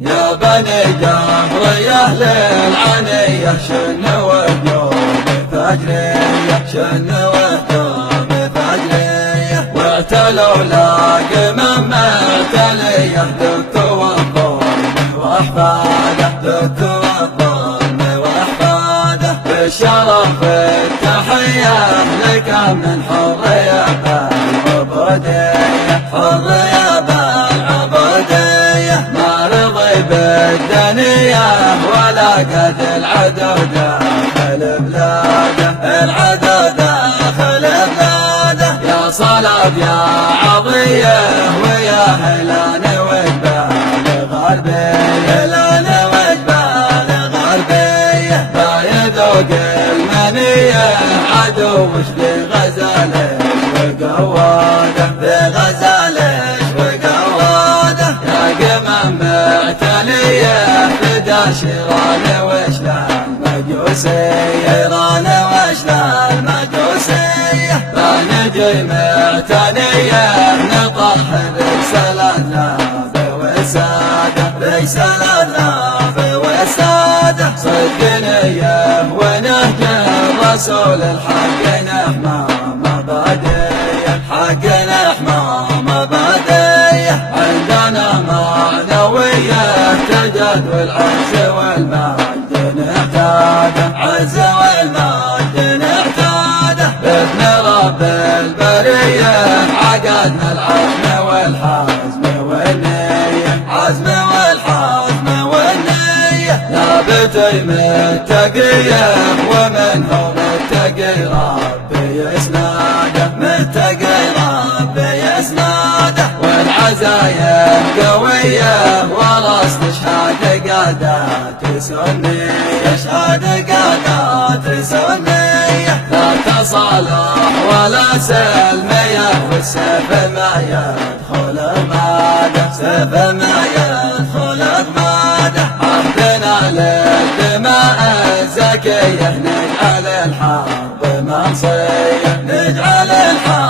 يا بني جمر يا أهل العنية شنوا وقوم فجرية شنوا وقوم فجرية واعتلوا لاقم معتلية دكتوا الظلم وأحفاده دكتوا الظلم وأحفاده بالشرف التحية لك من حرية بالعبودية حرية بالعبودية ما رضي بالدنيا ولا قد العدو داخل بلاده العدو داخل بلاده يا صلب يا عضية ويا هلان وجبال غربية هلان وجبال غربية ما يذوق المنية عدوش بغزاله وقواده بغزاله وقواده يا قمم معتلية فدا شيران وشلال مجوسية شيران وشلال مجوسية فنجي معتنية نطهر رسالتنا بوسادة رسالتنا بوسادة صدق نية ونهج الرسول الحق نحمى مبادئه حق نحمى مبادئه عندنا معنوية تجد والعز والمجد نحتاجه عز والمجد نحتاجه بإذن رب البرية عقدنا العزم والحزم والنية عزم والحزم والنية نابتي متقية ومنهم متقي ربي يسناده متقي ربي يسناده والعزايم قوية ورا استشهاد قادات سنية اشهاد قادات سنية لا تصالح ولا سلمية والسيف ما يدخل غماده سيف ما يدخل غماده عهدنا للدماء الزكية نجعل الحرب منصية نجعل الحرب